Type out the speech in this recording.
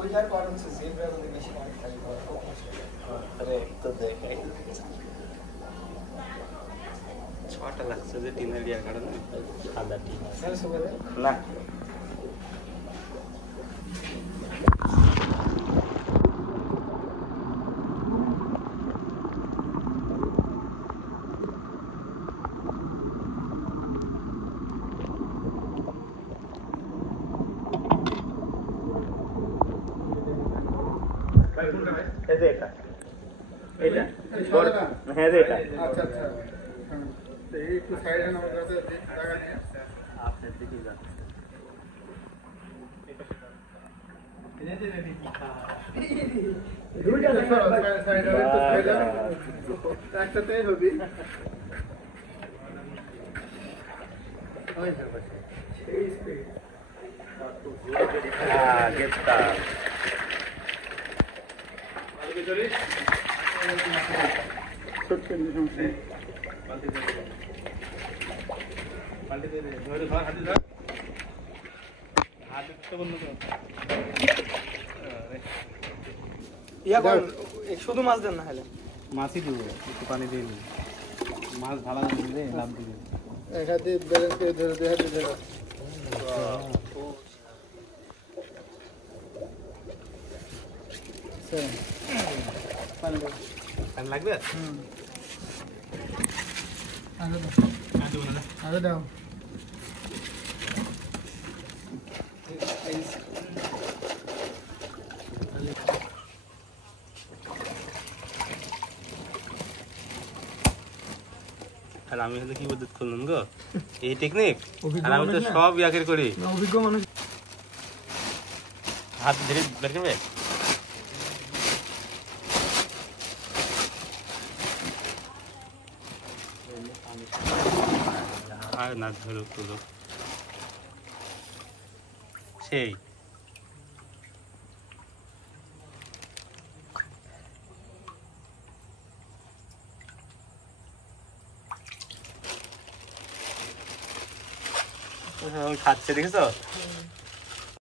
ওইটার কারণ হচ্ছে জেব্রা যদি বেশি কানেক্ট থাকে আরে তো দেখাই 6টা লাগছে যে টিনের ইয়ার কারণে সাদা টিন না এটা এটা হ্যাঁ এটা আচ্ছা আচ্ছা এই একটু সাইডে নামার কাছে জায়গা নেই আপনার দিকে যাচ্ছে দুইটা সাইডে একসাথেই হবে ওই স্যার সেই স্পিড গেটটা শুধু মাছ দেন না হলে মাছই দিব একটু পানি দিয়ে দিই মাছ ঢালা দিলে লাভ দিবে এক হাতে ব্যালেন্স করে ধরে দুই হাতে ধরে পানি লাগবে আগে দাও আর আমি হলে কি পদ্ধতি করলাম গো এই টেকনিক আর আমি তো সব ইয়াকের করি অভিজ্ঞ মানুষ হাত ধরে বের করবে আর না ধরো তুলো সেই খাচ্ছে দেখেছো